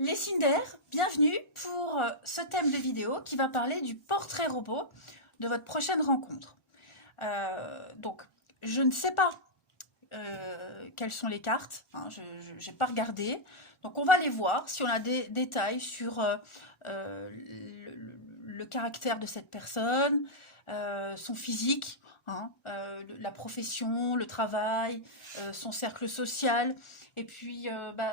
Les Cinder, bienvenue pour ce thème de vidéo qui va parler du portrait robot de votre prochaine rencontre. Donc, je ne sais pas quelles sont les cartes, hein, je n'ai pas regardé. Donc, on va les voir si on a des détails sur le caractère de cette personne, son physique, hein, la profession, le travail, son cercle social, et puis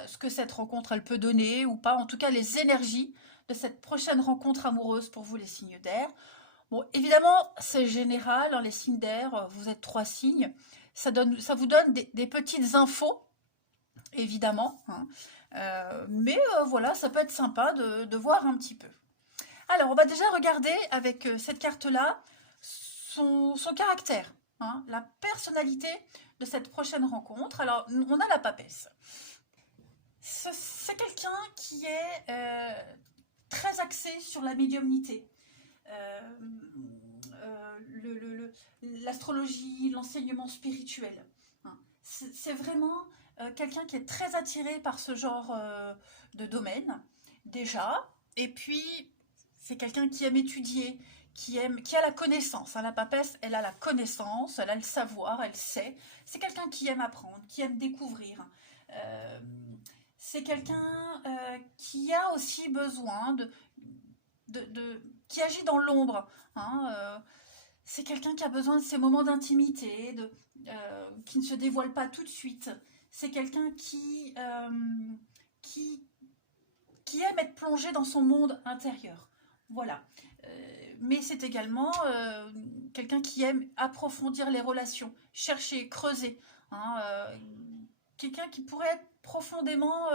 ce que cette rencontre elle peut donner ou pas, en tout cas les énergies de cette prochaine rencontre amoureuse pour vous les signes d'air. Bon, évidemment, c'est général, hein, les signes d'air, vous êtes 3 signes, ça vous donne des petites infos, évidemment, hein. Mais voilà, ça peut être sympa de voir un petit peu. Alors, on va déjà regarder avec cette carte-là son caractère, hein, la personnalité de cette prochaine rencontre. Alors, on a la papesse. C'est quelqu'un qui est très axé sur la médiumnité. Euh, L'astrologie, l'enseignement spirituel, hein. C'est vraiment quelqu'un qui est très attiré par ce genre de domaine, déjà. Et puis, c'est quelqu'un qui aime étudier, qui a la connaissance, hein. La papesse, elle a la connaissance, elle a le savoir, elle sait. C'est quelqu'un qui aime apprendre, qui aime découvrir. Euh, c'est quelqu'un qui a aussi besoin qui agit dans l'ombre, hein. C'est quelqu'un qui a besoin de ces moments d'intimité, qui ne se dévoile pas tout de suite. C'est quelqu'un qui, qui aime être plongé dans son monde intérieur. Voilà. Mais c'est également quelqu'un qui aime approfondir les relations, chercher, creuser, hein. Quelqu'un qui pourrait être profondément,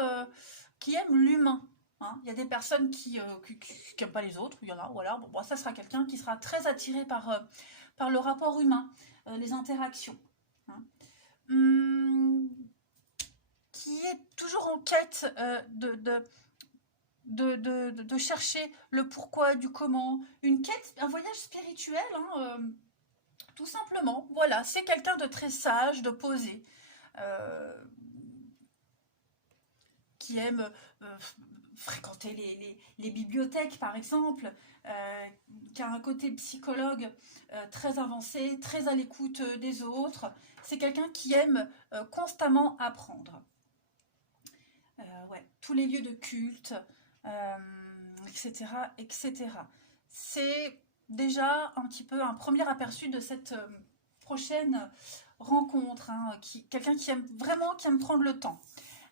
qui aime l'humain, hein. Il y a des personnes qui n'aiment pas les autres, il y en a, voilà. Bon, ça sera quelqu'un qui sera très attiré par le rapport humain, les interactions, hein. Hum, qui est toujours en quête de chercher le pourquoi, du comment, une quête, un voyage spirituel, hein, tout simplement. Voilà, c'est quelqu'un de très sage, de posé, euh, qui aime fréquenter les bibliothèques, par exemple, qui a un côté psychologue très avancé, très à l'écoute des autres. C'est quelqu'un qui aime constamment apprendre. Ouais, tous les lieux de culte, euh, etc., etc. C'est déjà un petit peu un premier aperçu de cette prochaine rencontre, hein, quelqu'un qui aime vraiment, qui aime prendre le temps.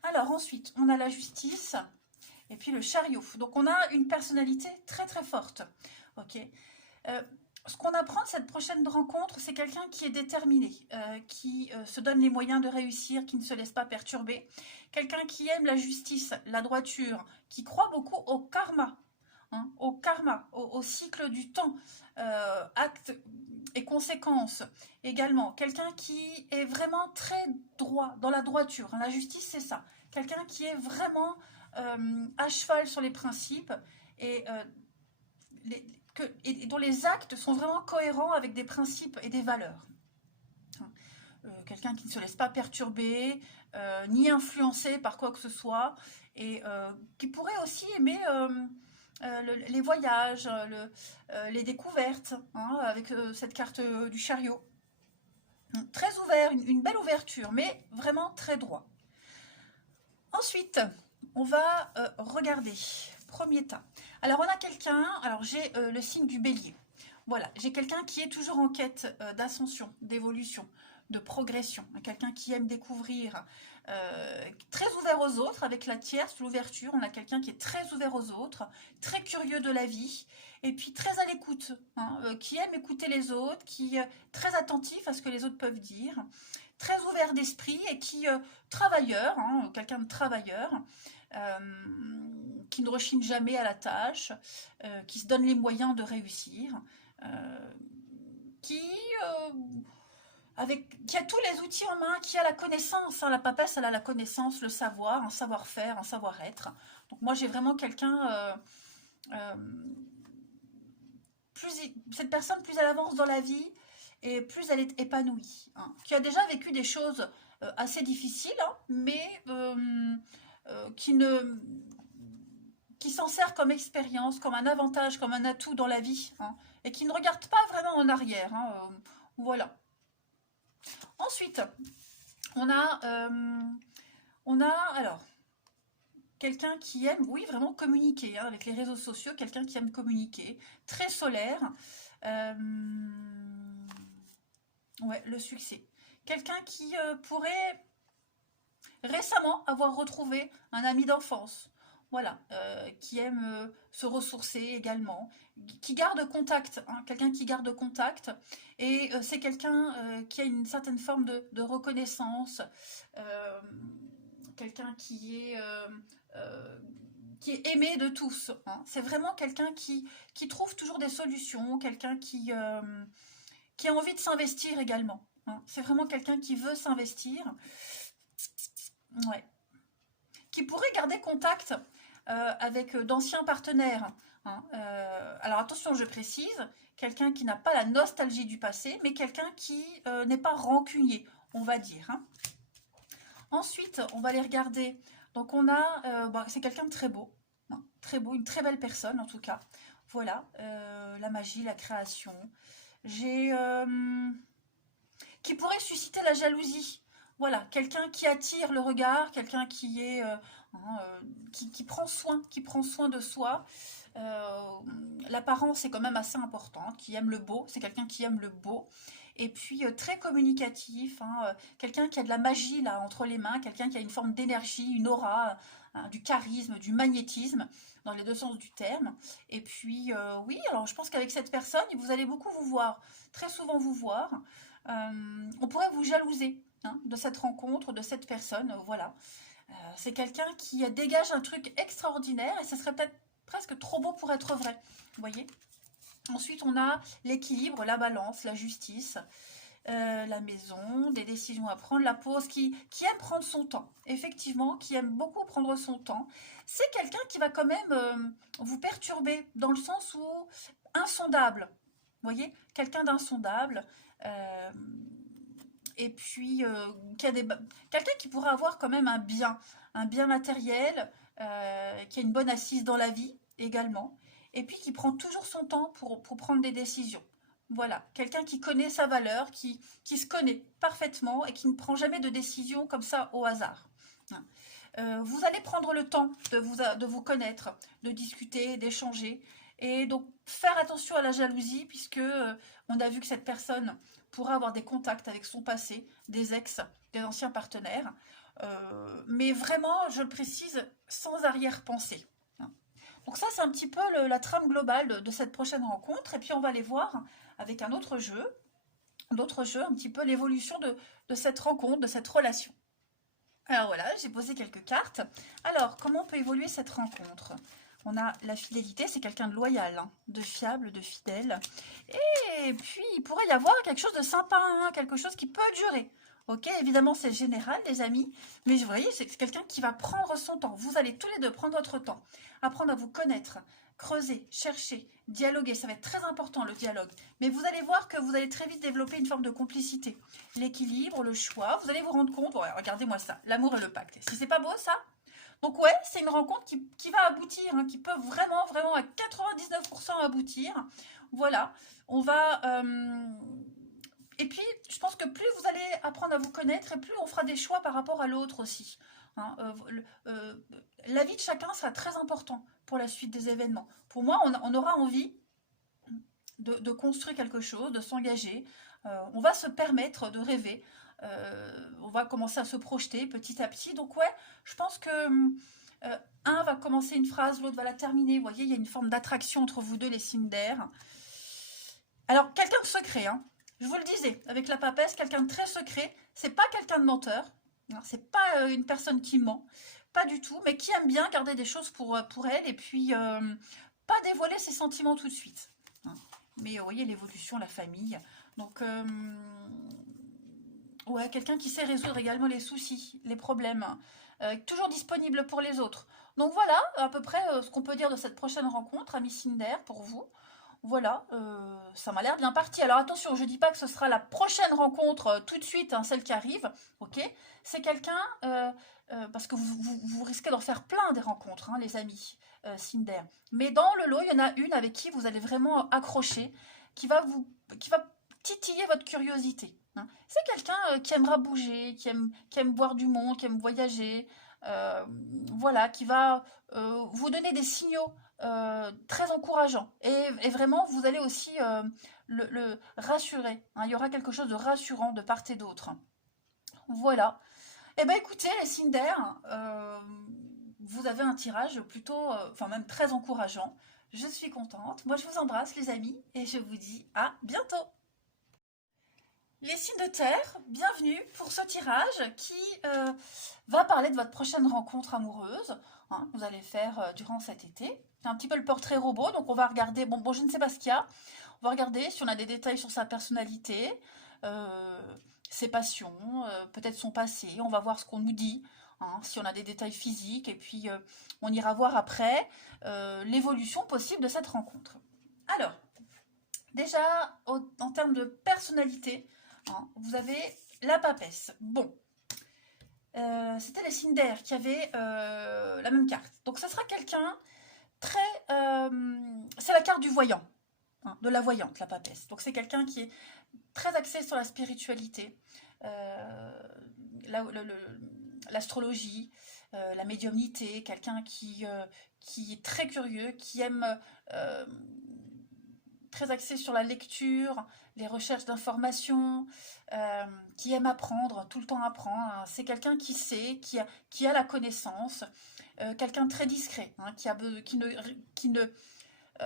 Alors ensuite, on a la justice et puis le chariot. Donc on a une personnalité très très forte. Ok. Euh, Ce qu'on apprend de cette prochaine rencontre, c'est quelqu'un qui est déterminé, qui se donne les moyens de réussir, qui ne se laisse pas perturber. Quelqu'un qui aime la justice, la droiture, qui croit beaucoup au karma, hein, au karma, au cycle du temps, actes et conséquences également. Quelqu'un qui est vraiment très droit, dans la droiture, hein. La justice, c'est ça. Quelqu'un qui est vraiment à cheval sur les principes et et dont les actes sont vraiment cohérents avec des principes et des valeurs. Quelqu'un qui ne se laisse pas perturber, ni influencer par quoi que ce soit, et qui pourrait aussi aimer les voyages, les découvertes, hein, avec cette carte du chariot. Très ouvert, une belle ouverture, mais vraiment très droit. Ensuite, on va regarder. Premier tas. Alors, on a quelqu'un, alors j'ai le signe du bélier. Voilà, j'ai quelqu'un qui est toujours en quête d'ascension, d'évolution, de progression. Quelqu'un qui aime découvrir, très ouvert aux autres, avec la tierce, l'ouverture. On a quelqu'un qui est très ouvert aux autres, très curieux de la vie, et puis très à l'écoute, hein, qui aime écouter les autres, qui est très attentif à ce que les autres peuvent dire, très ouvert d'esprit et qui, travailleur, hein, quelqu'un de travailleur, euh, qui ne rechigne jamais à la tâche, qui se donne les moyens de réussir, euh, qui, euh, qui a tous les outils en main, qui a la connaissance, hein. La papesse, elle a la connaissance, le savoir, un savoir-faire, un savoir-être. Donc moi, j'ai vraiment quelqu'un, euh, cette personne, plus elle avance dans la vie, et plus elle est épanouie, hein. Qui a déjà vécu des choses assez difficiles, hein, mais qui ne qui s'en sert comme expérience, comme un avantage, comme un atout dans la vie, hein, et qui ne regarde pas vraiment en arrière. Hein, voilà. Ensuite, on a alors quelqu'un qui aime, oui, vraiment communiquer, hein, avec les réseaux sociaux, quelqu'un qui aime communiquer, très solaire. Ouais, le succès. Quelqu'un qui pourrait récemment avoir retrouvé un ami d'enfance. Voilà, qui aime se ressourcer également, qui garde contact, hein, quelqu'un qui garde contact, et c'est quelqu'un qui a une certaine forme de reconnaissance, euh, quelqu'un qui est aimé de tous. Hein. C'est vraiment quelqu'un qui trouve toujours des solutions, quelqu'un qui a envie de s'investir également. Hein. C'est vraiment quelqu'un qui veut s'investir. Ouais. Qui pourrait garder contact avec d'anciens partenaires. Hein. Alors attention, je précise, quelqu'un qui n'a pas la nostalgie du passé, mais quelqu'un qui n'est pas rancunier, on va dire. Hein. Ensuite, on va les regarder. Donc on a, c'est quelqu'un de très beau, hein, très beau, une très belle personne en tout cas. Voilà, la magie, la création. J'ai qui pourrait susciter la jalousie. Voilà, quelqu'un qui attire le regard, quelqu'un qui est qui prend soin de soi. L'apparence est quand même assez importante, qui aime le beau, c'est quelqu'un qui aime le beau. Et puis très communicatif, hein, quelqu'un qui a de la magie là entre les mains, quelqu'un qui a une forme d'énergie, une aura, hein, du charisme, du magnétisme, dans les deux sens du terme. Et puis oui, alors je pense qu'avec cette personne, vous allez beaucoup vous voir, très souvent vous voir. On pourrait vous jalouser, hein, de cette rencontre, de cette personne, voilà. C'est quelqu'un qui dégage un truc extraordinaire et ce serait peut-être presque trop beau pour être vrai, vous voyez. Ensuite, on a l'équilibre, la balance, la justice, la maison, des décisions à prendre, la pause, qui aime prendre son temps, effectivement, qui aime beaucoup prendre son temps. C'est quelqu'un qui va quand même vous perturber, dans le sens où insondable, vous voyez, quelqu'un d'insondable, et puis quelqu'un qui pourrait avoir quand même un bien matériel, qui a une bonne assise dans la vie également, et puis qui prend toujours son temps pour prendre des décisions. Voilà, quelqu'un qui connaît sa valeur, qui se connaît parfaitement et qui ne prend jamais de décision comme ça au hasard. Vous allez prendre le temps de vous connaître, de discuter, d'échanger, et donc faire attention à la jalousie, puisque on a vu que cette personne pourra avoir des contacts avec son passé, des ex, des anciens partenaires, mais vraiment, je le précise, sans arrière-pensée. Donc ça, c'est un petit peu la trame globale de cette prochaine rencontre. Et puis, on va aller voir avec un autre jeu, un petit peu l'évolution de cette rencontre, de cette relation. Alors voilà, j'ai posé quelques cartes. Alors, comment peut évoluer cette rencontre? On a la fidélité, c'est quelqu'un de loyal, hein, de fiable, de fidèle. Et puis, il pourrait y avoir quelque chose de sympa, hein, quelque chose qui peut durer. Ok, évidemment, c'est général, les amis, mais vous voyez, c'est quelqu'un qui va prendre son temps. Vous allez tous les deux prendre votre temps, apprendre à vous connaître, creuser, chercher, dialoguer. Ça va être très important, le dialogue. Mais vous allez voir que vous allez très vite développer une forme de complicité. L'équilibre, le choix, vous allez vous rendre compte, ouais, regardez-moi ça, l'amour et le pacte. Si c'est pas beau, ça? Donc ouais, c'est une rencontre qui va aboutir, hein, qui peut vraiment, vraiment à 99% aboutir. Voilà, on va... Et puis, je pense que plus vous allez apprendre à vous connaître, et plus on fera des choix par rapport à l'autre aussi. Hein, la vie de chacun sera très important pour la suite des événements. Pour moi, on aura envie de construire quelque chose, de s'engager. On va se permettre de rêver. On va commencer à se projeter petit à petit. Donc ouais, je pense que un va commencer une phrase, l'autre va la terminer. Vous voyez, il y a une forme d'attraction entre vous deux, les signes d'air. Alors, quelqu'un de secret, hein. Je vous le disais, avec la papesse, quelqu'un de très secret, c'est pas quelqu'un de menteur, c'est pas une personne qui ment, pas du tout, mais qui aime bien garder des choses pour elle, et puis pas dévoiler ses sentiments tout de suite. Mais vous voyez, l'évolution, la famille, donc ouais, quelqu'un qui sait résoudre également les soucis, les problèmes, toujours disponible pour les autres. Donc voilà, à peu près ce qu'on peut dire de cette prochaine rencontre, Ami Cinder, pour vous. Voilà, ça m'a l'air bien parti. Alors attention, je ne dis pas que ce sera la prochaine rencontre tout de suite, hein, celle qui arrive, ok? C'est quelqu'un, parce que vous risquez d'en faire plein des rencontres, hein, les amis, Cinder. Mais dans le lot, il y en a une avec qui vous allez vraiment accrocher, qui va titiller votre curiosité, hein. C'est quelqu'un qui aimera bouger, qui aime voir du monde, qui aime voyager, euh, voilà, qui va vous donner des signaux très encourageants. Et vraiment, vous allez aussi le rassurer, hein. Il y aura quelque chose de rassurant de part et d'autre. Voilà. Eh bien, écoutez, les Cinder, vous avez un tirage plutôt, enfin même très encourageant. Je suis contente. Moi, je vous embrasse, les amis, et je vous dis à bientôt. Les signes de terre, bienvenue pour ce tirage qui va parler de votre prochaine rencontre amoureuse, hein, que vous allez faire durant cet été. C'est un petit peu le portrait robot, donc on va regarder, bon je ne sais pas ce qu'il y a, on va regarder si on a des détails sur sa personnalité, euh, ses passions, peut-être son passé, on va voir ce qu'on nous dit, hein, si on a des détails physiques, et puis on ira voir après l'évolution possible de cette rencontre. Alors, déjà, en termes de personnalité, hein, vous avez la papesse. Bon, c'était les Cinder qui avaient la même carte. Donc, ça sera quelqu'un très... c'est la carte du voyant, hein, de la voyante, la papesse. Donc, c'est quelqu'un qui est très axé sur la spiritualité, l'astrologie, la médiumnité, quelqu'un qui est très curieux, qui aime... euh, très axé sur la lecture, les recherches d'informations, qui aime apprendre, tout le temps apprendre. C'est quelqu'un qui sait, qui a la connaissance, quelqu'un de très discret, hein, qui ne,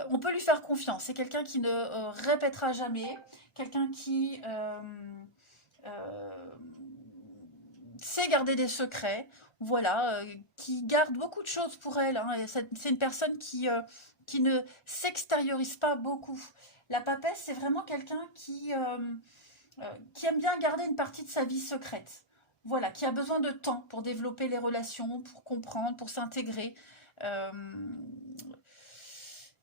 on peut lui faire confiance. C'est quelqu'un qui ne répétera jamais, quelqu'un qui euh, sait garder des secrets, voilà, qui garde beaucoup de choses pour elle, hein. C'est une personne qui ne s'extériorise pas beaucoup. La papesse, c'est vraiment quelqu'un qui aime bien garder une partie de sa vie secrète. Voilà, qui a besoin de temps pour développer les relations, pour comprendre, pour s'intégrer. Euh,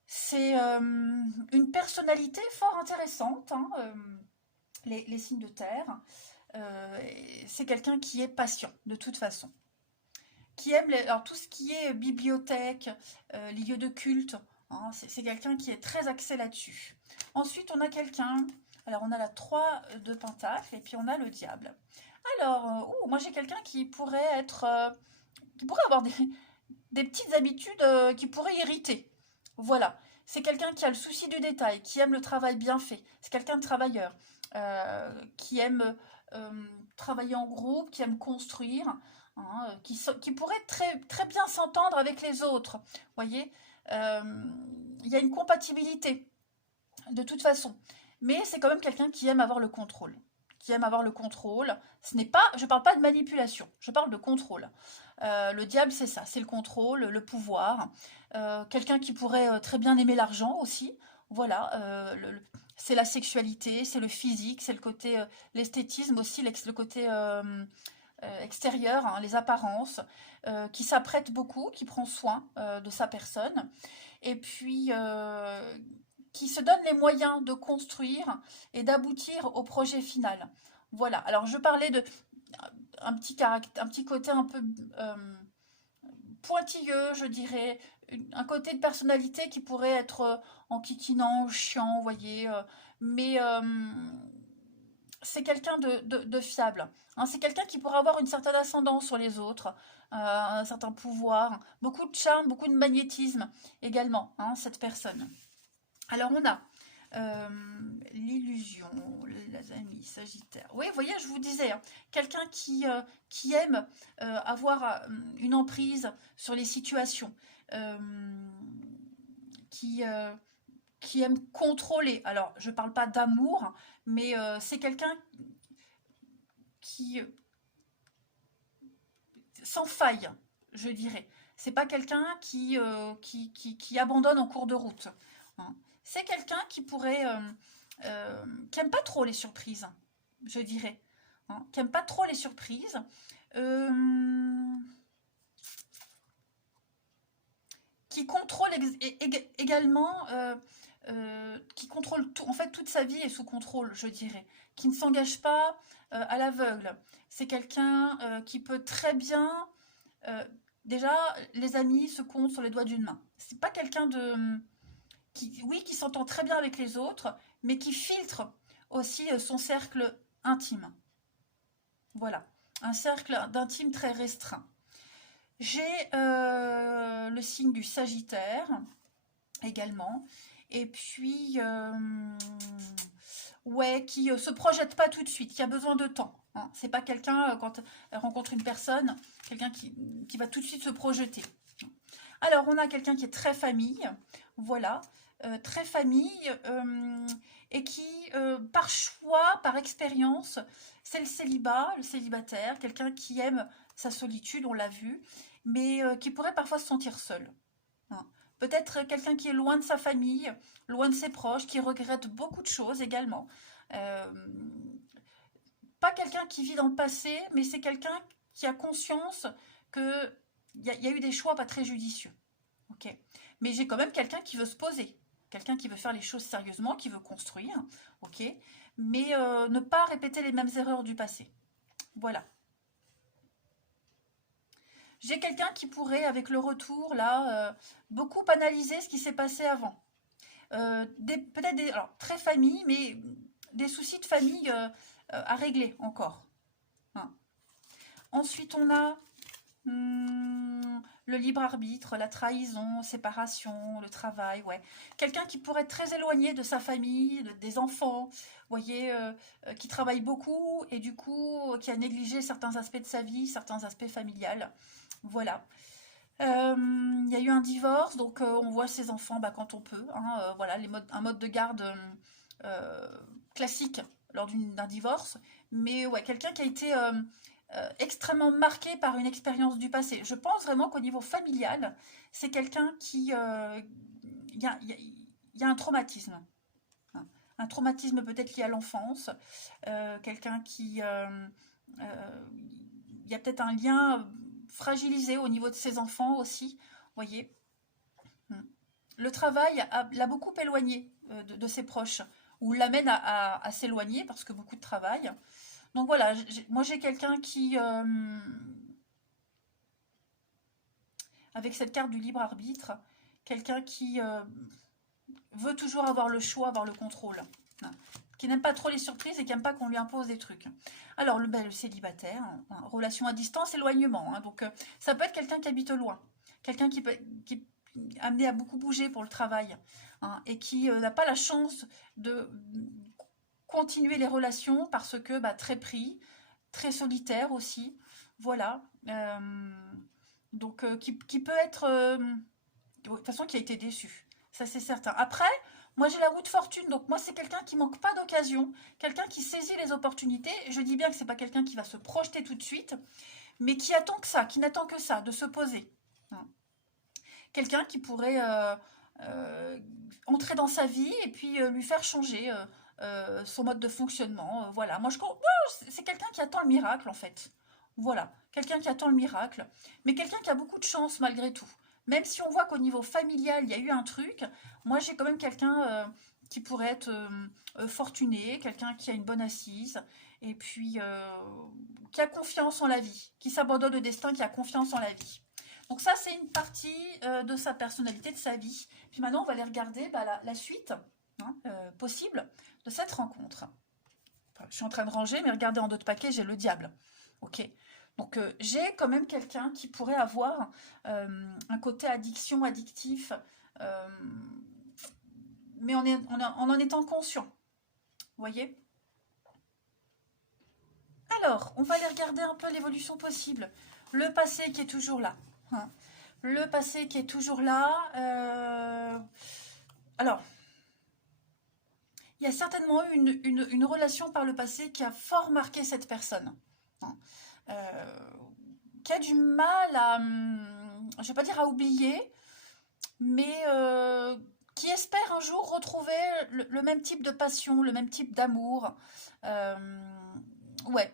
c'est une personnalité fort intéressante, hein, les signes de terre. Euh, c'est quelqu'un qui est patient, de toute façon. Qui aime alors, tout ce qui est bibliothèque, les lieux de culte, hein, c'est quelqu'un qui est très axé là-dessus. Ensuite, on a quelqu'un, alors on a la 3 de Pentacle et puis on a le diable. Alors, moi j'ai quelqu'un qui pourrait être, qui pourrait avoir des petites habitudes qui pourraient irriter. Voilà. C'est quelqu'un qui a le souci du détail, qui aime le travail bien fait. C'est quelqu'un de travailleur, qui aime travailler en groupe, qui aime construire, hein, qui pourrait très bien s'entendre avec les autres. Vous voyez, il y a une compatibilité de toute façon. Mais c'est quand même quelqu'un qui aime avoir le contrôle. Qui aime avoir le contrôle. Ce n'est pas, je ne parle pas de manipulation, je parle de contrôle. Le diable, c'est ça, c'est le contrôle, le pouvoir. Quelqu'un qui pourrait très bien aimer l'argent aussi. Voilà, c'est la sexualité, c'est le physique, c'est le côté, l'esthétisme aussi, le côté extérieur, hein, les apparences, qui s'apprête beaucoup, qui prend soin de sa personne. Et puis, qui se donne les moyens de construire et d'aboutir au projet final. Voilà. Alors, je parlais de un petit côté un peu pointilleux, je dirais, un côté de personnalité qui pourrait être enquiquinant, chiant, vous voyez, mais c'est quelqu'un de fiable, hein. C'est quelqu'un qui pourrait avoir une certaine ascendance sur les autres, un certain pouvoir, beaucoup de charme, beaucoup de magnétisme également, hein, cette personne. Alors on a euh, l'illusion, les amis, Sagittaire. Oui, vous voyez, je vous disais, hein, quelqu'un qui aime avoir une emprise sur les situations, euh, qui, euh, qui aime contrôler. Alors, je ne parle pas d'amour, mais c'est quelqu'un qui, sans faille, je dirais. C'est pas quelqu'un qui abandonne en cours de route, hein. C'est quelqu'un qui pourrait, qui aime pas trop les surprises, je dirais, hein, qui aime pas trop les surprises, euh, qui contrôle également qui contrôle tout, en fait toute sa vie est sous contrôle, je dirais, qui ne s'engage pas à l'aveugle. C'est quelqu'un qui peut très bien, euh, déjà, les amis se comptent sur les doigts d'une main. C'est pas quelqu'un de, qui, oui, qui s'entend très bien avec les autres, mais qui filtre aussi son cercle intime. Voilà, un cercle d'intime très restreint. J'ai le signe du Sagittaire également. Et puis, ouais, qui se projette pas tout de suite, qui a besoin de temps. Hein. C'est pas quelqu'un, quand elle rencontre une personne, quelqu'un qui va tout de suite se projeter. Alors, on a quelqu'un qui est très famille, voilà, très famille, et qui, par choix, par expérience, c'est le célibat, le célibataire, quelqu'un qui aime sa solitude, on l'a vu, mais qui pourrait parfois se sentir seul. Hein. Peut-être quelqu'un qui est loin de sa famille, loin de ses proches, qui regrette beaucoup de choses également. Euh, Pas quelqu'un qui vit dans le passé, mais c'est quelqu'un qui a conscience qu'il y a eu des choix pas très judicieux. Ok. Mais j'ai quand même quelqu'un qui veut se poser, quelqu'un qui veut faire les choses sérieusement, qui veut construire, ok. Mais ne pas répéter les mêmes erreurs du passé. Voilà. J'ai quelqu'un qui pourrait, avec le retour, là, beaucoup analyser ce qui s'est passé avant. Peut-être alors, très famille, mais des soucis de famille à régler encore. Hein. Ensuite, on a le libre arbitre, la trahison, séparation, le travail, ouais. Quelqu'un qui pourrait être très éloigné de sa famille, des enfants, vous voyez, qui travaille beaucoup et du coup qui a négligé certains aspects de sa vie, certains aspects familiales. Voilà. Il y a eu un divorce, donc on voit ses enfants bah, quand on peut. Hein, voilà, un mode de garde classique lors d'un divorce. Mais ouais, quelqu'un qui a été extrêmement marqué par une expérience du passé. Je pense vraiment qu'au niveau familial, c'est quelqu'un qui... Il y a un traumatisme. Hein. Un traumatisme peut-être lié à l'enfance. Quelqu'un qui... il y a peut-être un lien fragilisé au niveau de ses enfants aussi, vous voyez. Le travail l'a beaucoup éloigné de ses proches, ou l'amène à s'éloigner parce que beaucoup de travail. Donc voilà, moi j'ai quelqu'un qui, avec cette carte du libre arbitre, quelqu'un qui veut toujours avoir le choix, avoir le contrôle, hein, qui n'aime pas trop les surprises et qui n'aime pas qu'on lui impose des trucs. Alors le célibataire, hein, relation à distance, éloignement, hein, donc ça peut être quelqu'un qui habite loin, quelqu'un qui est amené à beaucoup bouger pour le travail, hein, et qui n'a pas la chance de continuer les relations parce que bah, très pris, très solitaire aussi, voilà. Donc qui peut être, de toute façon qui a été déçu, ça c'est certain. Après, moi j'ai la roue de fortune, donc moi c'est quelqu'un qui manque pas d'occasion, quelqu'un qui saisit les opportunités. Je dis bien que c'est pas quelqu'un qui va se projeter tout de suite, mais qui attend que ça, qui n'attend que ça, de se poser. Hein. Quelqu'un qui pourrait entrer dans sa vie et puis lui faire changer son mode de fonctionnement. Voilà, moi c'est quelqu'un qui attend le miracle en fait. Voilà, quelqu'un qui attend le miracle, mais quelqu'un qui a beaucoup de chance malgré tout. Même si on voit qu'au niveau familial, il y a eu un truc, moi j'ai quand même quelqu'un qui pourrait être fortuné, quelqu'un qui a une bonne assise, et puis qui a confiance en la vie, qui s'abandonne au destin, qui a confiance en la vie. Donc ça, c'est une partie de sa personnalité, de sa vie. Puis maintenant, on va aller regarder bah, la suite hein, possible de cette rencontre. Enfin, je suis en train de ranger, mais regardez en dos de paquet, j'ai le diable. Ok. Donc j'ai quand même quelqu'un qui pourrait avoir un côté addiction, addictif, mais en étant conscient. Vous voyez? Alors, on va aller regarder un peu l'évolution possible. Le passé qui est toujours là. Hein. Le passé qui est toujours là. Alors, il y a certainement eu une relation par le passé qui a fort marqué cette personne. Hein. Qui a du mal à, je ne vais pas dire à oublier, mais qui espère un jour retrouver le même type de passion, le même type d'amour. Ouais,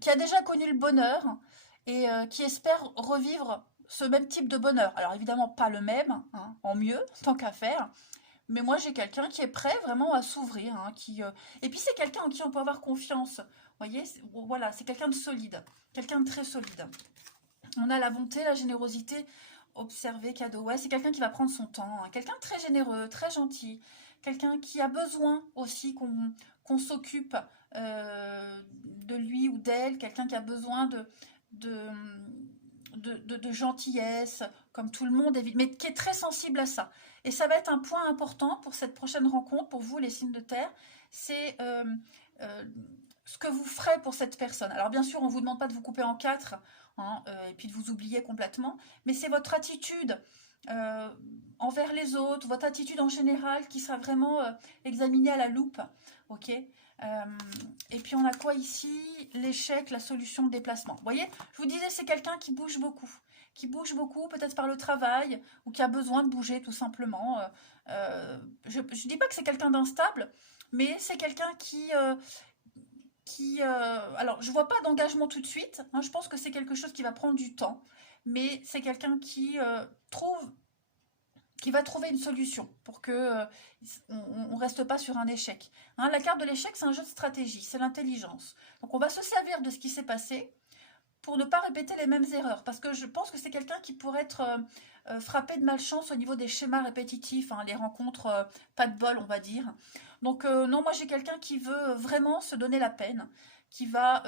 qui a déjà connu le bonheur et qui espère revivre ce même type de bonheur. Alors évidemment pas le même, hein, en mieux, tant qu'à faire, Mais moi, j'ai quelqu'un qui est prêt vraiment à s'ouvrir, hein, et puis c'est quelqu'un en qui on peut avoir confiance. Vous voyez, voilà, c'est quelqu'un de solide, quelqu'un de très solide. On a la bonté, la générosité, observer, cadeau. Ouais, c'est quelqu'un qui va prendre son temps, hein, quelqu'un de très généreux, très gentil, quelqu'un qui a besoin aussi qu'on s'occupe de lui ou d'elle, quelqu'un qui a besoin de, de gentillesse, comme tout le monde, mais qui est très sensible à ça. Et ça va être un point important pour cette prochaine rencontre, pour vous, les signes de terre, c'est euh, ce que vous ferez pour cette personne. Alors bien sûr, on ne vous demande pas de vous couper en quatre, hein, et puis de vous oublier complètement, mais c'est votre attitude euh, envers les autres, votre attitude en général qui sera vraiment examinée à la loupe, ok. Et puis on a quoi ici? L'échec, la solution de déplacement. Vous voyez, je vous disais, c'est quelqu'un qui bouge beaucoup, peut-être par le travail, ou qui a besoin de bouger tout simplement. Je ne dis pas que c'est quelqu'un d'instable, mais c'est quelqu'un alors, je vois pas d'engagement tout de suite, hein, je pense que c'est quelque chose qui va prendre du temps, mais c'est quelqu'un qui va trouver une solution pour que on reste pas sur un échec. Hein, la carte de l'échec, c'est un jeu de stratégie, c'est l'intelligence. Donc, on va se servir de ce qui s'est passé pour ne pas répéter les mêmes erreurs, parce que je pense que c'est quelqu'un qui pourrait être frappé de malchance au niveau des schémas répétitifs, hein, les rencontres pas de bol, on va dire. Donc non, moi j'ai quelqu'un qui veut vraiment se donner la peine, qui va...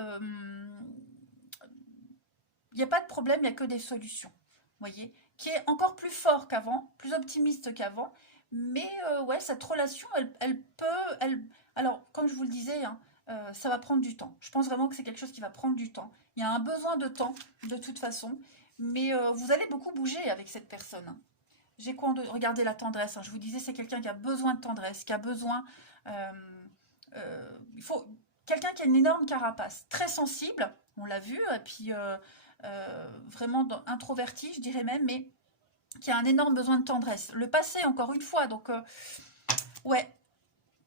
Il n'y a pas de problème, il n'y a que des solutions, vous voyez, qui est encore plus fort qu'avant, plus optimiste qu'avant, mais ouais, cette relation, elle peut... Alors, comme je vous le disais, hein, ça va prendre du temps. Je pense vraiment que c'est quelque chose qui va prendre du temps. Il y a un besoin de temps, de toute façon, mais vous allez beaucoup bouger avec cette personne, hein. J'ai quoi de regarder la tendresse, hein. Je vous disais, c'est quelqu'un qui a besoin de tendresse, qui a besoin... euh, il faut quelqu'un qui a une énorme carapace, très sensible, on l'a vu, et puis vraiment introverti, je dirais même, mais qui a un énorme besoin de tendresse. Le passé, encore une fois, donc ouais,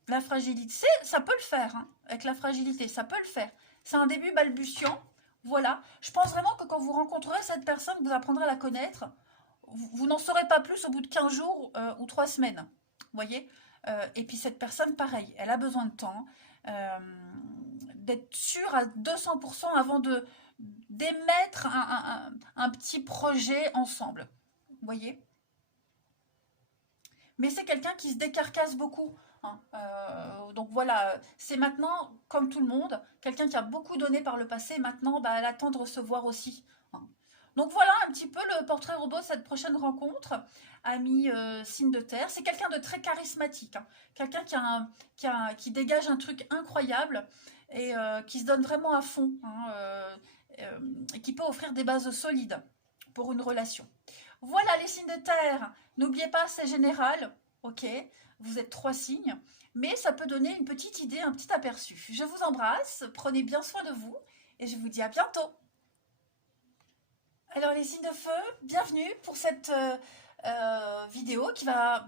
la fragilité, ça peut le faire, hein, avec la fragilité, ça peut le faire. C'est un début balbutiant, voilà. Je pense vraiment que quand vous rencontrerez cette personne, vous apprendrez à la connaître, vous n'en saurez pas plus au bout de 15 jours ou 3 semaines, vous voyez. Et puis cette personne, pareil, elle a besoin de temps, euh, d'être sûre à 200% avant d'émettre un petit projet ensemble, vous voyez. Mais c'est quelqu'un qui se décarcasse beaucoup, hein. Donc voilà, c'est maintenant, comme tout le monde, quelqu'un qui a beaucoup donné par le passé, maintenant bah, elle attend de recevoir aussi, hein. Donc voilà un petit peu le portrait robot de cette prochaine rencontre, ami signe de terre. C'est quelqu'un de très charismatique, hein. Quelqu'un qui dégage un truc incroyable et qui se donne vraiment à fond, hein, et qui peut offrir des bases solides pour une relation. Voilà les signes de terre. N'oubliez pas, c'est général, ok. Vous êtes 3 signes, mais ça peut donner une petite idée, un petit aperçu. Je vous embrasse, prenez bien soin de vous et je vous dis à bientôt. Alors les signes de feu, bienvenue pour cette vidéo qui va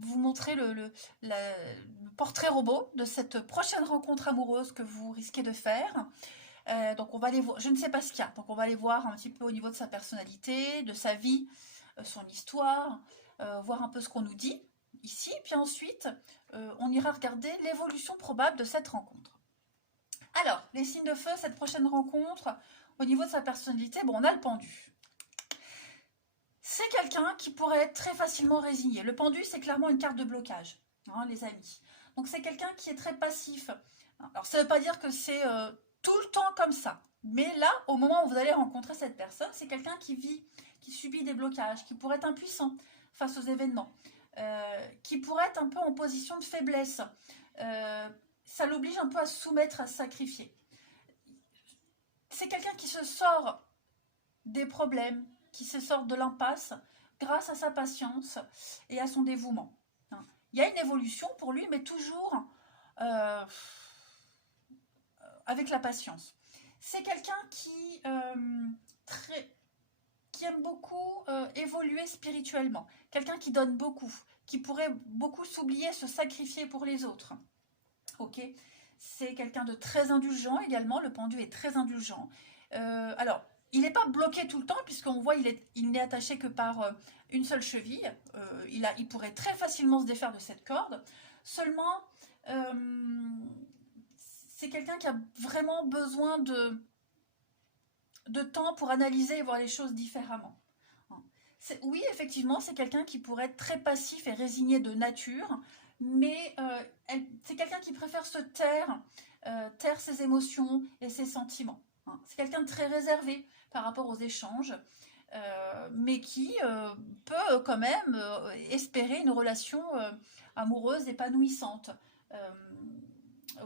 vous montrer le portrait robot de cette prochaine rencontre amoureuse que vous risquez de faire. Donc on va aller voir, je ne sais pas ce qu'il y a, donc on va aller voir un petit peu au niveau de sa personnalité, de sa vie, son histoire, voir un peu ce qu'on nous dit ici, puis ensuite on ira regarder l'évolution probable de cette rencontre. Alors, les signes de feu, cette prochaine rencontre, au niveau de sa personnalité, bon, on a le pendu. C'est quelqu'un qui pourrait être très facilement résigné. Le pendu, c'est clairement une carte de blocage, hein, les amis. Donc c'est quelqu'un qui est très passif. Alors ça ne veut pas dire que c'est tout le temps comme ça. Mais là, au moment où vous allez rencontrer cette personne, c'est quelqu'un qui vit, qui subit des blocages, qui pourrait être impuissant face aux événements, qui pourrait être un peu en position de faiblesse. Ça l'oblige un peu à se soumettre, à se sacrifier. C'est quelqu'un qui se sort des problèmes, qui se sort de l'impasse grâce à sa patience et à son dévouement. Il y a une évolution pour lui, mais toujours avec la patience. C'est quelqu'un qui aime beaucoup évoluer spirituellement, quelqu'un qui donne beaucoup, qui pourrait beaucoup s'oublier, se sacrifier pour les autres. Ok, c'est quelqu'un de très indulgent également, le pendu est très indulgent. Alors, il n'est pas bloqué tout le temps, puisqu'on voit il n'est attaché que par une seule cheville. Il pourrait très facilement se défaire de cette corde. Seulement, c'est quelqu'un qui a vraiment besoin de temps pour analyser et voir les choses différemment. Oui, effectivement, c'est quelqu'un qui pourrait être très passif et résigné de nature, mais c'est quelqu'un qui préfère se taire, taire ses émotions et ses sentiments. C'est quelqu'un de très réservé par rapport aux échanges, mais qui peut quand même espérer une relation amoureuse épanouissante.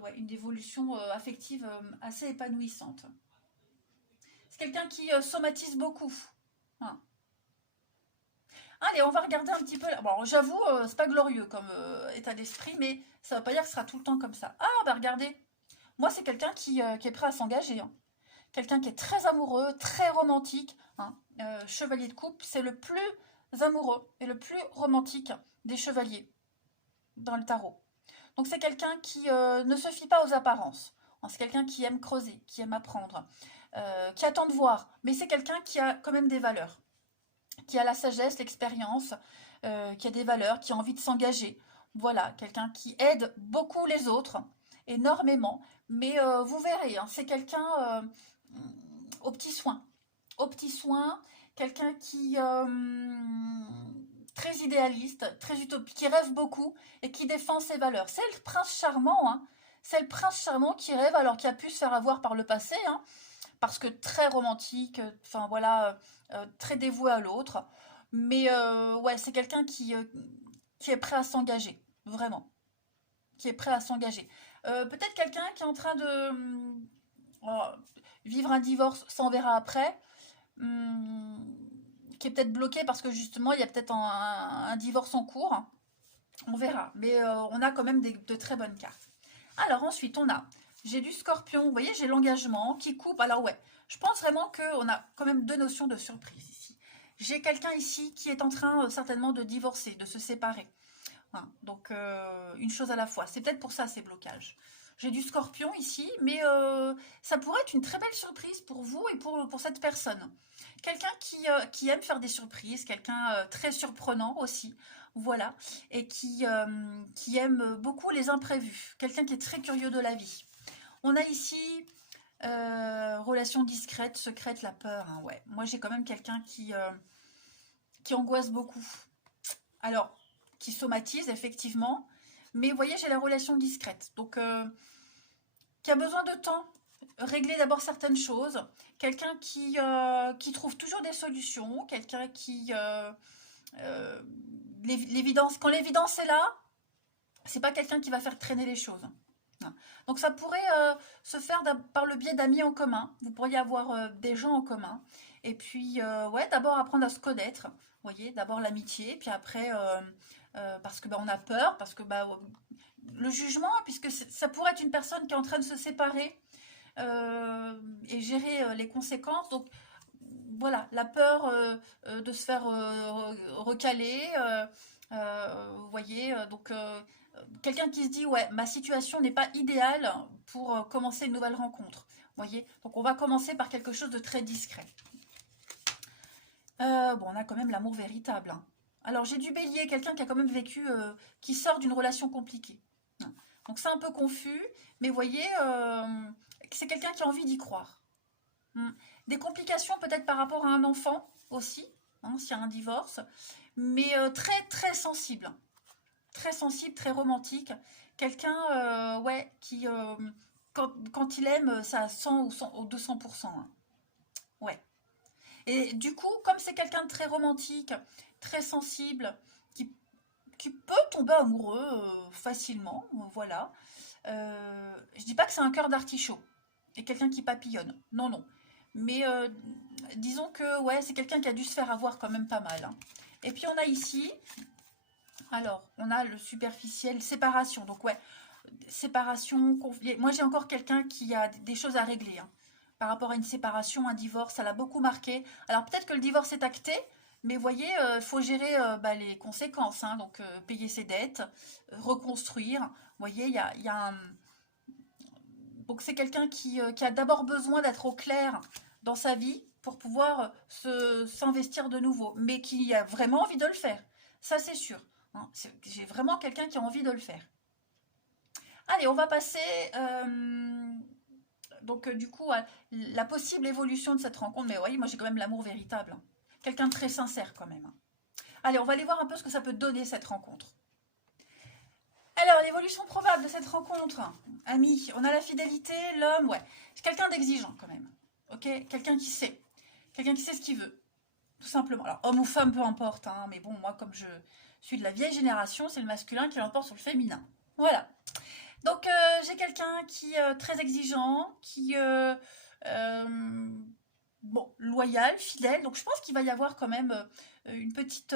Ouais, une évolution affective assez épanouissante. C'est quelqu'un qui somatise beaucoup. Hein. Allez, on va regarder un petit peu. Bon, j'avoue, c'est pas glorieux comme état d'esprit, mais ça ne veut pas dire que ce sera tout le temps comme ça. Ah, bah regardez, moi c'est quelqu'un qui est prêt à s'engager. Hein. Quelqu'un qui est très amoureux, très romantique. Hein. Chevalier de coupe, c'est le plus amoureux et le plus romantique des chevaliers dans le tarot. Donc c'est quelqu'un qui ne se fie pas aux apparences. Hein, c'est quelqu'un qui aime creuser, qui aime apprendre, qui attend de voir. Mais c'est quelqu'un qui a quand même des valeurs, qui a la sagesse, l'expérience, qui a des valeurs, qui a envie de s'engager. Voilà, quelqu'un qui aide beaucoup les autres, énormément. Mais vous verrez, hein, c'est quelqu'un aux petits soins. Aux petits soins, quelqu'un qui très idéaliste, très utopique, qui rêve beaucoup et qui défend ses valeurs. C'est le prince charmant, hein. C'est le prince charmant qui rêve, alors qu'il a pu se faire avoir par le passé, hein, parce que très romantique, enfin voilà, très dévoué à l'autre. Mais ouais, c'est quelqu'un qui est prêt à s'engager, vraiment, qui est prêt à s'engager. Peut-être quelqu'un qui est en train de vivre un divorce, ça on verra après. Hum, qui est peut-être bloqué parce que justement il y a peut-être un divorce en cours. On verra. Mais on a quand même de très bonnes cartes. Alors ensuite on a, j'ai du scorpion, vous voyez j'ai l'engagement qui coupe. Alors ouais, je pense vraiment qu'on a quand même deux notions de surprise ici. J'ai quelqu'un ici qui est en train certainement de divorcer, de se séparer. Hein, donc une chose à la fois. C'est peut-être pour ça ces blocages. J'ai du scorpion ici, mais ça pourrait être une très belle surprise pour vous et pour cette personne. Quelqu'un qui aime faire des surprises, quelqu'un très surprenant aussi, voilà, et qui aime beaucoup les imprévus. Quelqu'un qui est très curieux de la vie. On a ici relation discrète, secrète, la peur. Hein, ouais. Moi j'ai quand même quelqu'un qui angoisse beaucoup. Alors, qui somatise effectivement, mais vous voyez, j'ai la relation discrète. Donc, qui a besoin de temps, régler d'abord certaines choses, quelqu'un qui trouve toujours des solutions, quelqu'un qui... l'évidence, quand l'évidence est là, c'est pas quelqu'un qui va faire traîner les choses. Donc ça pourrait se faire par le biais d'amis en commun. Vous pourriez avoir des gens en commun. Et puis, ouais, d'abord apprendre à se connaître. Vous voyez, d'abord l'amitié, puis après, parce que on a peur, parce que le jugement, puisque ça pourrait être une personne qui est en train de se séparer et gérer les conséquences. Donc voilà, la peur de se faire recaler. Vous voyez, donc quelqu'un qui se dit ouais, ma situation n'est pas idéale pour commencer une nouvelle rencontre. Vous voyez, donc on va commencer par quelque chose de très discret. Bon, on a quand même l'amour véritable. Hein. Alors j'ai du bélier, quelqu'un qui a quand même vécu, qui sort d'une relation compliquée. Hein. Donc c'est un peu confus, mais vous voyez, c'est quelqu'un qui a envie d'y croire. Des complications peut-être par rapport à un enfant aussi, hein, s'il y a un divorce, mais très très sensible. Très sensible, très romantique. Quelqu'un ouais, qui, quand il aime, ça à 100 ou 200%. Hein. Ouais. Et du coup, comme c'est quelqu'un de très romantique, très sensible, qui, qui peut tomber amoureux facilement, voilà. Je dis pas que c'est un cœur d'artichaut et quelqu'un qui papillonne. Non, non. Mais disons que ouais, c'est quelqu'un qui a dû se faire avoir quand même pas mal. Hein. Et puis on a ici, alors on a le superficiel, séparation. Donc ouais, séparation, conflit. Moi j'ai encore quelqu'un qui a des choses à régler. Hein. Par rapport à une séparation, un divorce, ça l'a beaucoup marqué. Alors peut-être que le divorce est acté, mais vous voyez, il faut gérer les conséquences. Hein. Donc payer ses dettes, reconstruire. Vous voyez, il y a un... Donc c'est quelqu'un qui a d'abord besoin d'être au clair dans sa vie, pour pouvoir s'investir de nouveau, mais qui a vraiment envie de le faire. Ça, c'est sûr. Hein. J'ai vraiment quelqu'un qui a envie de le faire. Allez, on va passer donc du coup à la possible évolution de cette rencontre. Mais vous voyez, moi j'ai quand même l'amour véritable. Hein. Quelqu'un de très sincère quand même. Hein. Allez, on va aller voir un peu ce que ça peut donner cette rencontre. Alors, l'évolution probable de cette rencontre, amis, on a la fidélité, l'homme, ouais. C'est quelqu'un d'exigeant quand même. Ok, quelqu'un qui sait. Quelqu'un qui sait ce qu'il veut. Tout simplement. Alors, homme ou femme, peu importe. Hein, mais bon, moi, comme je suis de la vieille génération, c'est le masculin qui l'emporte sur le féminin. Voilà. Donc, j'ai quelqu'un qui est très exigeant, qui bon, loyal, fidèle. Donc, je pense qu'il va y avoir quand même une petite...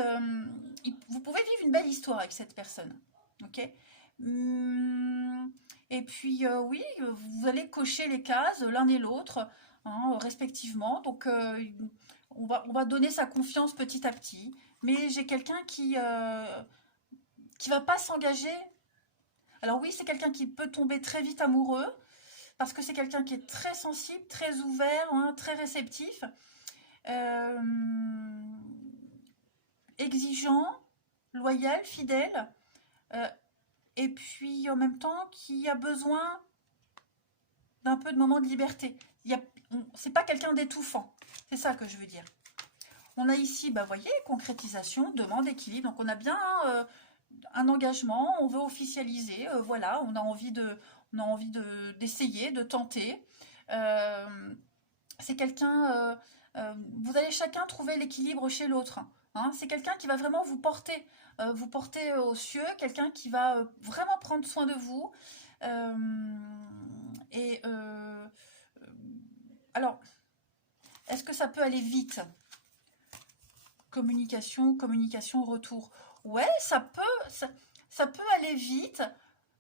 vous pouvez vivre une belle histoire avec cette personne. Ok. Et puis, oui, vous allez cocher les cases l'un et l'autre, hein, respectivement. Donc, on va donner sa confiance petit à petit. Mais j'ai quelqu'un qui va pas s'engager. Alors oui, c'est quelqu'un qui peut tomber très vite amoureux, parce que c'est quelqu'un qui est très sensible, très ouvert, hein, très réceptif, euh, exigeant, loyal, fidèle, euh, et puis en même temps qui a besoin d'un peu de moments de liberté. C'est pas quelqu'un d'étouffant, c'est ça que je veux dire. On a ici, bah, voyez, concrétisation, demande, équilibre. Donc on a bien un engagement, on veut officialiser, voilà, on a envie d'essayer, de tenter. C'est quelqu'un, vous allez chacun trouver l'équilibre chez l'autre. Hein. C'est quelqu'un qui va vraiment vous porter aux cieux, quelqu'un qui va vraiment prendre soin de vous. Et alors, est-ce que ça peut aller vite? Communication, retour. Ouais, ça peut aller vite,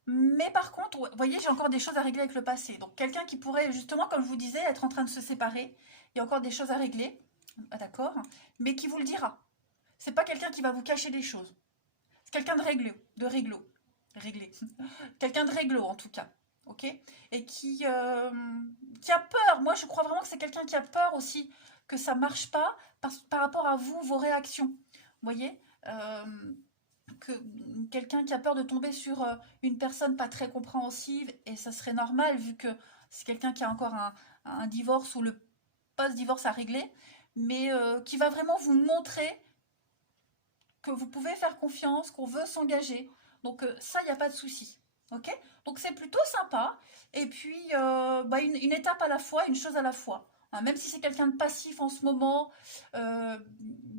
mais par contre, vous voyez, j'ai encore des choses à régler avec le passé. Donc, quelqu'un qui pourrait, justement, comme je vous disais, être en train de se séparer, il y a encore des choses à régler, ah, d'accord, mais qui vous le dira. C'est pas quelqu'un qui va vous cacher des choses. C'est quelqu'un de réglé. Quelqu'un de réglo, en tout cas. Ok. Et qui a peur. Moi, je crois vraiment que c'est quelqu'un qui a peur aussi que ça marche pas par rapport à vous, vos réactions. Vous voyez, que quelqu'un qui a peur de tomber sur une personne pas très compréhensive, et ça serait normal vu que c'est quelqu'un qui a encore un divorce ou le post-divorce à régler, mais qui va vraiment vous montrer que vous pouvez faire confiance, qu'on veut s'engager. Donc ça, il n'y a pas de souci. Ok. Donc c'est plutôt sympa. Et puis, bah, une étape à la fois, une chose à la fois. Hein, même si c'est quelqu'un de passif en ce moment,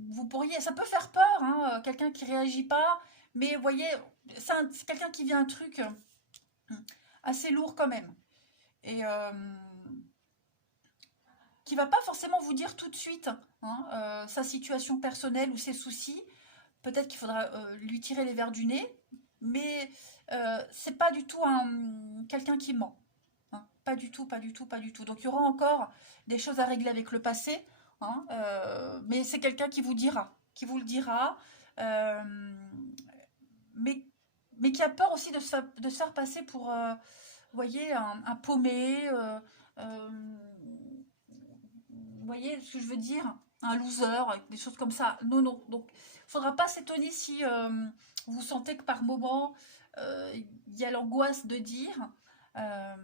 vous pourriez, ça peut faire peur, hein, quelqu'un qui réagit pas. Mais vous voyez, c'est quelqu'un qui vit un truc assez lourd quand même. Et qui va pas forcément vous dire tout de suite hein, sa situation personnelle ou ses soucis. Peut-être qu'il faudra lui tirer les verres du nez, mais c'est pas du tout quelqu'un qui ment. Hein. Pas du tout, pas du tout, pas du tout. Donc il y aura encore des choses à régler avec le passé, hein, mais c'est quelqu'un qui vous le dira, euh, mais, mais qui a peur aussi de se faire passer pour, vous voyez, un paumé, vous voyez ce que je veux dire? Un loser, des choses comme ça. Non, non. Donc, il ne faudra pas s'étonner si vous sentez que par moment, il y a l'angoisse de dire. Euh,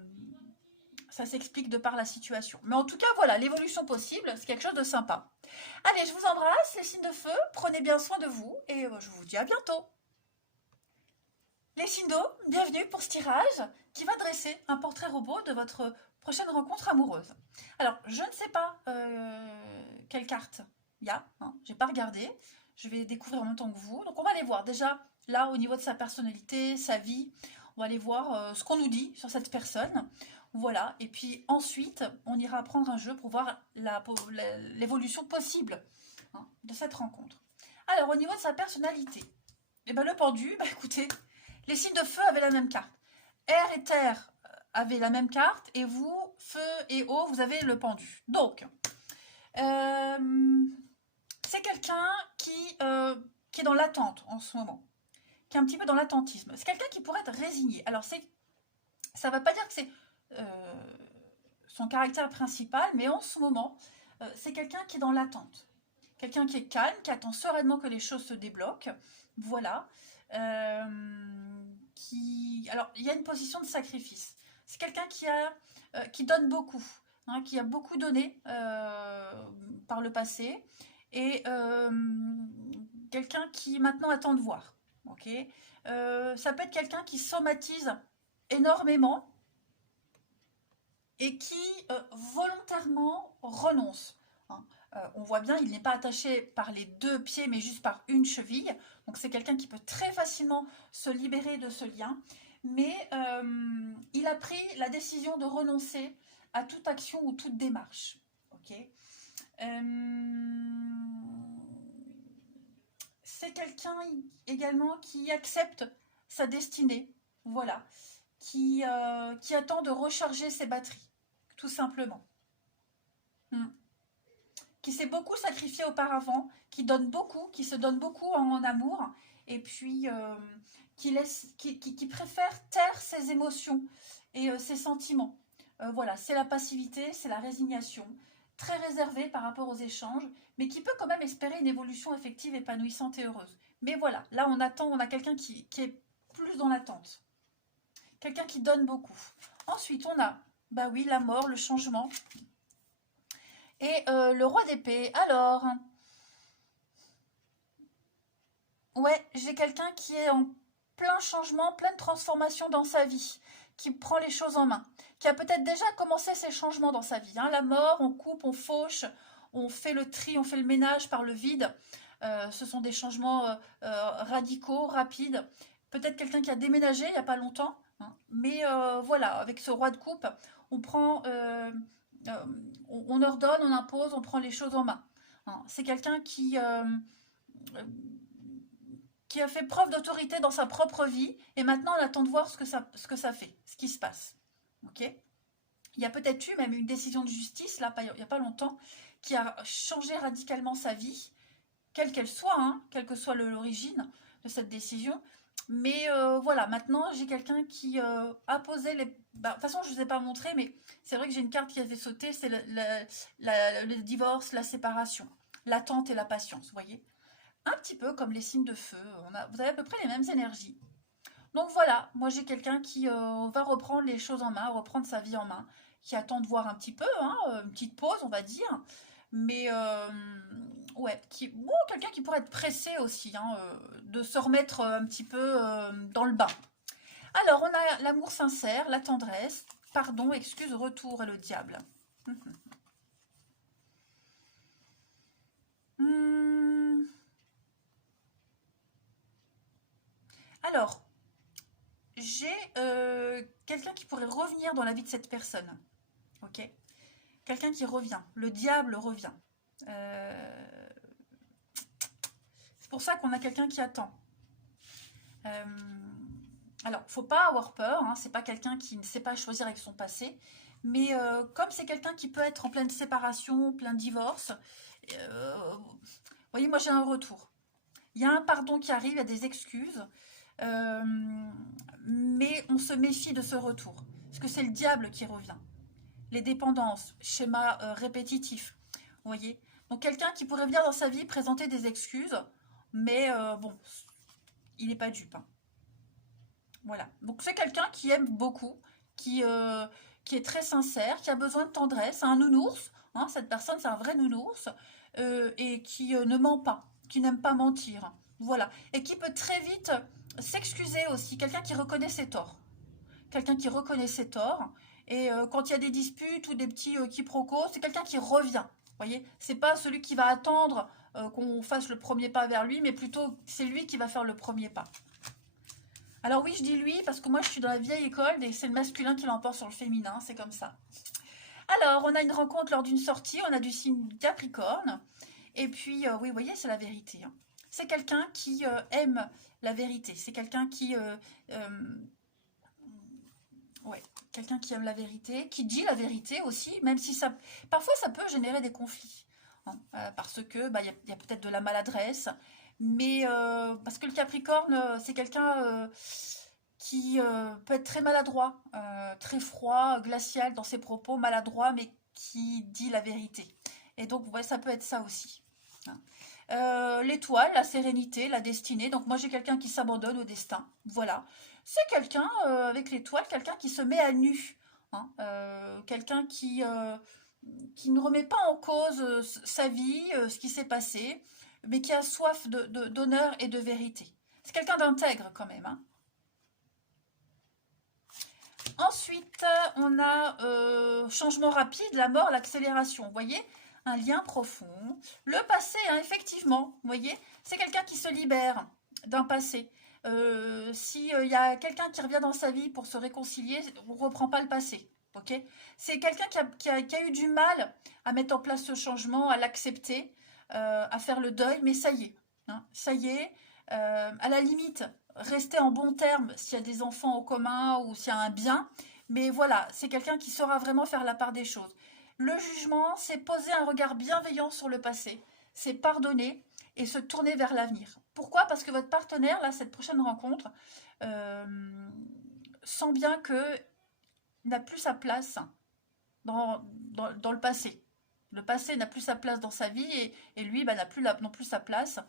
Ça s'explique de par la situation. Mais en tout cas, voilà, l'évolution possible, c'est quelque chose de sympa. Allez, je vous embrasse, les signes de feu. Prenez bien soin de vous et je vous dis à bientôt. Les signes d'eau, bienvenue pour ce tirage qui va dresser un portrait robot de votre prochaine rencontre amoureuse. Alors, je ne sais pas quelle carte il y a, hein, j'ai pas regardé. Je vais découvrir en même temps que vous. Donc, on va aller voir déjà là au niveau de sa personnalité, sa vie. On va aller voir ce qu'on nous dit sur cette personne. Voilà. Et puis ensuite, on ira prendre un jeu pour voir l'évolution possible hein, de cette rencontre. Alors, au niveau de sa personnalité, eh ben, le pendu, bah, écoutez, les signes de feu avaient la même carte. Air et terre avaient la même carte. Et vous, feu et eau, vous avez le pendu. Donc, c'est quelqu'un qui est dans l'attente en ce moment. Qui est un petit peu dans l'attentisme. C'est quelqu'un qui pourrait être résigné. Alors, ça ne va pas dire que c'est son caractère principal, mais en ce moment, c'est quelqu'un qui est dans l'attente. Quelqu'un qui est calme, qui attend sereinement que les choses se débloquent. Voilà. Alors, il y a une position de sacrifice. C'est quelqu'un qui donne beaucoup, hein, qui a beaucoup donné par le passé, et quelqu'un qui maintenant attend de voir. Ok. Ça peut être quelqu'un qui somatise énormément et qui volontairement renonce. Hein. On voit bien, il n'est pas attaché par les deux pieds, mais juste par une cheville. Donc c'est quelqu'un qui peut très facilement se libérer de ce lien. Mais il a pris la décision de renoncer à toute action ou toute démarche. Ok. C'est quelqu'un également qui accepte sa destinée. Voilà. Qui attend de recharger ses batteries, tout simplement. Hmm. Qui s'est beaucoup sacrifié auparavant, qui donne beaucoup, qui se donne beaucoup en amour, et puis qui préfère taire ses émotions et ses sentiments. Voilà, c'est la passivité, c'est la résignation, très réservé par rapport aux échanges, mais qui peut quand même espérer une évolution affective épanouissante et heureuse. Mais voilà, là on a quelqu'un qui est plus dans l'attente. Quelqu'un qui donne beaucoup. Ensuite, on a, bah oui, la mort, le changement. Et le roi d'épée. Alors, ouais, j'ai quelqu'un qui est en plein changement, pleine transformation dans sa vie, qui prend les choses en main, qui a peut-être déjà commencé ces changements dans sa vie. Hein. La mort, on coupe, on fauche, on fait le tri, on fait le ménage par le vide. Ce sont des changements radicaux, rapides. Peut-être quelqu'un qui a déménagé il n'y a pas longtemps. Hein. Mais voilà, avec ce roi de coupe, on prend, on ordonne, on impose, on prend les choses en main. Hein. C'est quelqu'un qui a fait preuve d'autorité dans sa propre vie, et maintenant on attend de voir ce que ça fait, ce qui se passe. Ok. Il y a peut-être eu même une décision de justice, là, il n'y a pas longtemps, qui a changé radicalement sa vie, quelle qu'elle soit, hein, quelle que soit l'origine de cette décision. Mais voilà, maintenant j'ai quelqu'un qui a posé les... Bah, de toute façon, je ne vous ai pas montré, mais c'est vrai que j'ai une carte qui avait sauté, c'est le divorce, la séparation, l'attente et la patience, vous voyez. Un petit peu comme les signes de feu, vous avez à peu près les mêmes énergies. Donc voilà, moi j'ai quelqu'un qui va reprendre les choses en main, reprendre sa vie en main, qui attend de voir un petit peu, hein, une petite pause on va dire, mais ouais, quelqu'un qui pourrait être pressé aussi, hein, de se remettre un petit peu dans le bain. Alors on a l'amour sincère, la tendresse, pardon, excuse, retour et le diable. Hum. Alors, j'ai quelqu'un qui pourrait revenir dans la vie de cette personne. Ok. Quelqu'un qui revient. Le diable revient. C'est pour ça qu'on a quelqu'un qui attend. Alors, faut pas avoir peur. Hein, c'est pas quelqu'un qui ne sait pas choisir avec son passé. Mais comme c'est quelqu'un qui peut être en pleine séparation, plein divorce, vous voyez, moi j'ai un retour. Il y a un pardon qui arrive, il y a des excuses. Mais on se méfie de ce retour. Parce que c'est le diable qui revient. Les dépendances, schéma répétitif. Vous voyez. Donc quelqu'un qui pourrait venir dans sa vie présenter des excuses, mais bon, il n'est pas dupe. Hein. Voilà. Donc c'est quelqu'un qui aime beaucoup, qui est très sincère, qui a besoin de tendresse, un nounours. Hein, cette personne, c'est un vrai nounours, et qui ne ment pas, qui n'aime pas mentir. Voilà. Et qui peut très vite s'excuser aussi. Quelqu'un qui reconnaît ses torts. Quelqu'un qui reconnaît ses torts. Et quand il y a des disputes ou des petits quiproquos, c'est quelqu'un qui revient. Vous voyez, c'est pas celui qui va attendre qu'on fasse le premier pas vers lui, mais plutôt c'est lui qui va faire le premier pas. Alors oui, je dis lui parce que moi je suis dans la vieille école et c'est le masculin qui l'emporte sur le féminin, c'est comme ça. Alors, on a une rencontre lors d'une sortie, on a du signe Capricorne. Et puis, oui, vous voyez, c'est la vérité. Hein. C'est quelqu'un qui aime la vérité. C'est quelqu'un qui... ouais, quelqu'un qui aime la vérité, qui dit la vérité aussi, même si ça... Parfois, ça peut générer des conflits. Hein, parce que y a peut-être de la maladresse. Mais parce que le Capricorne, c'est quelqu'un... qui peut être très maladroit, très froid, glacial dans ses propos, maladroit, mais qui dit la vérité. Et donc, ouais, ça peut être ça aussi. Hein. L'étoile, la sérénité, la destinée. Donc moi j'ai quelqu'un qui s'abandonne au destin. Voilà. C'est quelqu'un avec l'étoile, quelqu'un qui se met à nu. Hein. Quelqu'un qui ne remet pas en cause sa vie, ce qui s'est passé, mais qui a soif d'honneur et de vérité. C'est quelqu'un d'intègre quand même. Hein. Ensuite, on a changement rapide, la mort, l'accélération. Vous voyez, un lien profond. Le passé, hein, effectivement, vous voyez, c'est quelqu'un qui se libère d'un passé. Si y a quelqu'un qui revient dans sa vie pour se réconcilier, on ne reprend pas le passé. Ok. C'est quelqu'un qui a eu du mal à mettre en place ce changement, à l'accepter, à faire le deuil, mais ça y est. Hein, ça y est. À la limite, rester en bon terme s'il y a des enfants en commun ou s'il y a un bien. Mais voilà, c'est quelqu'un qui saura vraiment faire la part des choses. Le jugement, c'est poser un regard bienveillant sur le passé. C'est pardonner et se tourner vers l'avenir. Pourquoi? Parce que votre partenaire, là, cette prochaine rencontre, euh, sent bien que n'a plus sa place dans le passé. Le passé n'a plus sa place dans sa vie et lui bah, n'a plus non plus sa place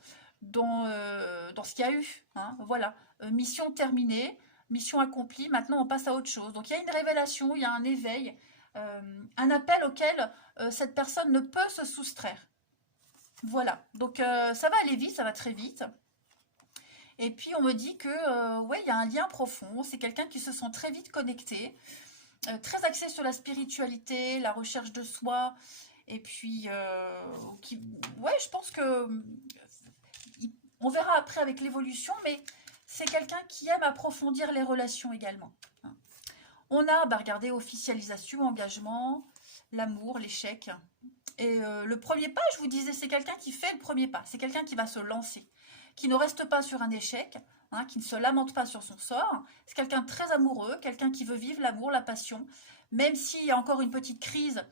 dans ce qu'il y a eu. Hein, voilà, mission terminée, mission accomplie, maintenant on passe à autre chose. Donc il y a une révélation, il y a un éveil, un appel auquel cette personne ne peut se soustraire. Voilà, donc ça va aller vite, ça va très vite. Et puis on me dit que ouais, il y a un lien profond, c'est quelqu'un qui se sent très vite connecté, très axé sur la spiritualité, la recherche de soi, et puis ouais, je pense que on verra après avec l'évolution, mais c'est quelqu'un qui aime approfondir les relations également. On a, bah, regardez, officialisation, engagement, l'amour, l'échec. Et le premier pas, je vous disais, c'est quelqu'un qui fait le premier pas. C'est quelqu'un qui va se lancer, qui ne reste pas sur un échec, hein, qui ne se lamente pas sur son sort. C'est quelqu'un de très amoureux, quelqu'un qui veut vivre l'amour, la passion, même s'il y a encore une petite crise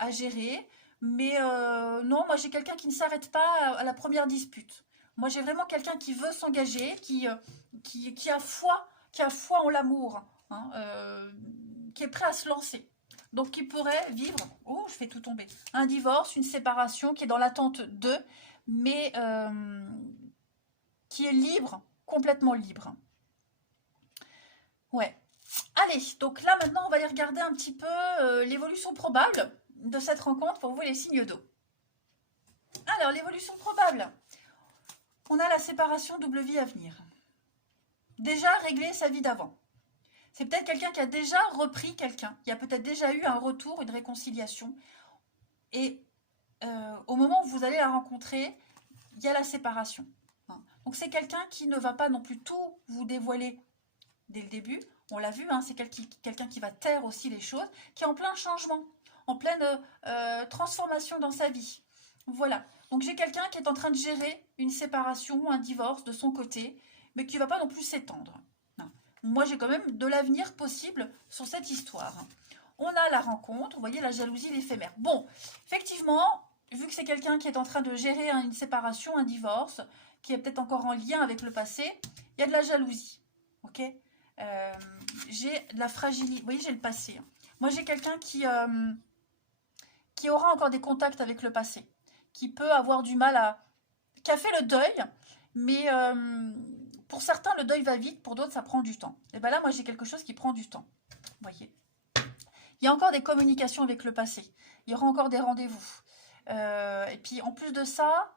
à gérer. Mais non, moi j'ai quelqu'un qui ne s'arrête pas à la première dispute. Moi j'ai vraiment quelqu'un qui veut s'engager, qui a foi en l'amour, hein, qui est prêt à se lancer. Donc qui pourrait vivre, oh je fais tout tomber, un divorce, une séparation, qui est dans l'attente d'eux, mais qui est libre, complètement libre. Ouais. Allez, donc là maintenant on va aller regarder un petit peu l'évolution probable de cette rencontre pour vous les signes d'eau. Alors l'évolution probable, on a la séparation double vie à venir. Déjà régler sa vie d'avant. C'est peut-être quelqu'un qui a déjà repris quelqu'un. Il y a peut-être déjà eu un retour, une réconciliation. Et au moment où vous allez la rencontrer, il y a la séparation. Hein. Donc c'est quelqu'un qui ne va pas non plus tout vous dévoiler dès le début. On l'a vu, hein, c'est quelqu'un qui va taire aussi les choses, qui est en plein changement, en pleine transformation dans sa vie. Voilà. Donc j'ai quelqu'un qui est en train de gérer une séparation, un divorce de son côté, mais qui ne va pas non plus s'étendre. Moi, j'ai quand même de l'avenir possible sur cette histoire. On a la rencontre, vous voyez, la jalousie, l'éphémère. Bon, effectivement, vu que c'est quelqu'un qui est en train de gérer une séparation, un divorce, qui est peut-être encore en lien avec le passé, il y a de la jalousie. Ok, j'ai de la fragilité. Vous voyez, j'ai le passé. Moi, j'ai quelqu'un qui aura encore des contacts avec le passé, qui peut avoir du mal à... qui a fait le deuil, mais... pour certains, le deuil va vite, pour d'autres, ça prend du temps. Et bien là, moi, j'ai quelque chose qui prend du temps. Vous voyez, il y a encore des communications avec le passé. Il y aura encore des rendez-vous. Et puis, en plus de ça,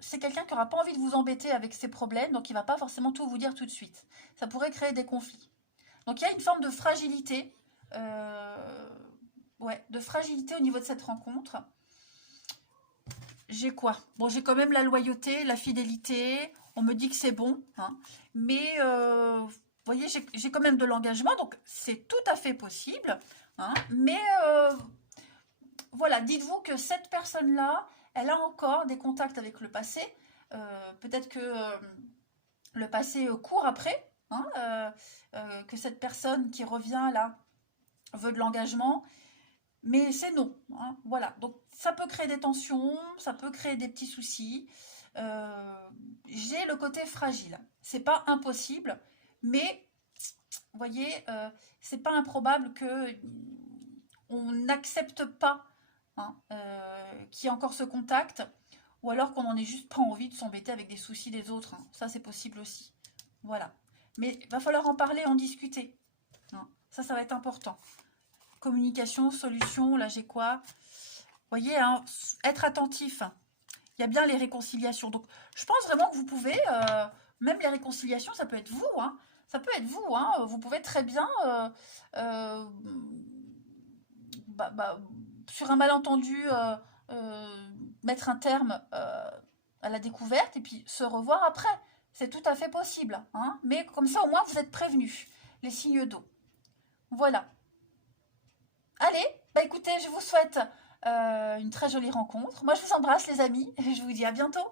c'est quelqu'un qui n'aura pas envie de vous embêter avec ses problèmes, donc il ne va pas forcément tout vous dire tout de suite. Ça pourrait créer des conflits. Donc, il y a une forme de fragilité. Ouais, de fragilité au niveau de cette rencontre. J'ai quoi? Bon, j'ai quand même la loyauté, la fidélité. On me dit que c'est bon, hein. Mais vous voyez, j'ai quand même de l'engagement, donc c'est tout à fait possible. Hein. Mais voilà, dites-vous que cette personne-là, elle a encore des contacts avec le passé. Peut-être que le passé court après, hein, que cette personne qui revient là veut de l'engagement. Mais c'est non. Hein, voilà. Donc ça peut créer des tensions, ça peut créer des petits soucis. J'ai le côté fragile. C'est pas impossible, mais vous voyez, c'est pas improbable que on n'accepte pas hein, qu'il y ait encore ce contact, ou alors qu'on n'en ait juste pas envie de s'embêter avec des soucis des autres, hein. Ça, c'est possible aussi. Voilà. Mais il va falloir en parler, en discuter, hein. Ça va être important. Communication, solution, là j'ai quoi? Vous voyez, hein, être attentif. Il y a bien les réconciliations. Donc, je pense vraiment que vous pouvez, même les réconciliations, ça peut être vous, hein. Ça peut être vous, hein. Vous pouvez très bien, euh, bah, sur un malentendu, mettre un terme à la découverte et puis se revoir après. C'est tout à fait possible, hein. Mais comme ça, au moins, vous êtes prévenus. Les signes d'eau. Voilà. Allez, bah écoutez, je vous souhaite une très jolie rencontre. Moi, je vous embrasse, les amis, et je vous dis à bientôt.